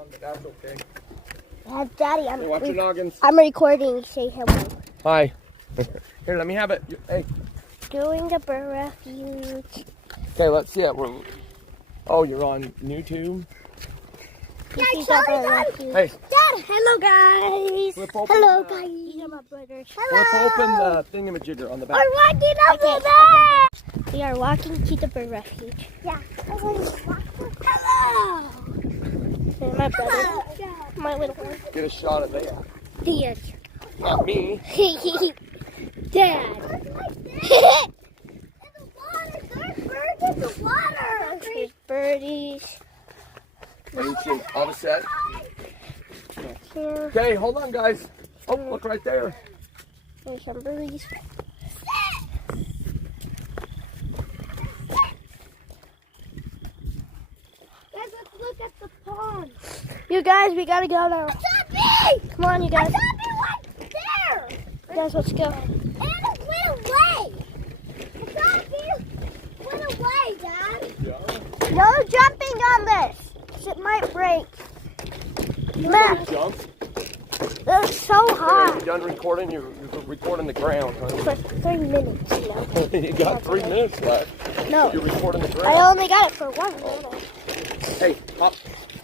on, but that's okay. Daddy, Hey, watch your noggins. I'm recording. Say hello. Hi. Here, let me have it. Hey. Doing the bird refuge. Okay, let's see it. Oh, you're on YouTube? This is the bird refuge. Hey. Dad, hello guys. Hello guys. These are my brothers. Flip open the thingamajigger on the back. We're walking up to there. We are walking to the bird refuge. Yeah. Hello. And my brother. My little one. Get a shot of that. Dad. Not me. Dad. In the water. There's birds in the water. There's birdies. All set. Here. Okay, hold on, guys. Oh, look right there. There's some birdies. Guys, let's look at the pond. You guys, we gotta go now. Zombie! Come on, you guys. Zombie went there. You guys, let's go. And it went away. The zombie went away, Dad. No jumping on this. It might break. Matt, Jump. it's so hot. You're done recording. You're recording the ground, honey. For 3 minutes, you know. You got 3 minutes left. No, You're recording the ground. I only got it for 1 minute. Hey, hop.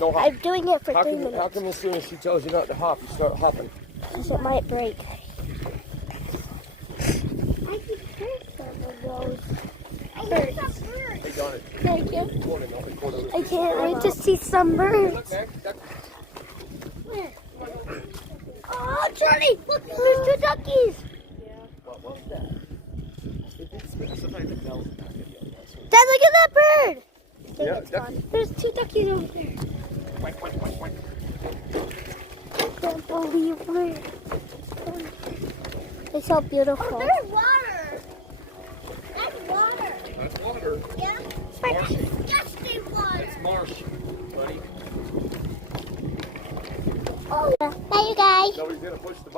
No hop. I'm doing it for How 3 come, minutes. how come as soon as she tells you not to hop, you start hopping? Because it might break. I can hear some of those. I hear some birds. Hey, darn it. Thank you. Recording, don't record over. I can't wait to see some birds. Okay. Where? Oh, Johnny! Look, there's 2 duckies. What was that? It did specify the bell. Dad, look at that bird. I think Yeah, it's ducky. gone. There's 2 duckies over there. Quack, quack, quack, quack. I can't believe it. It's so beautiful. Oh, there's water. That's water. That's water. Yeah? Marsh. Disgusting water. It's marsh, buddy. Oh, bye, you guys. Nobody's gonna push the button.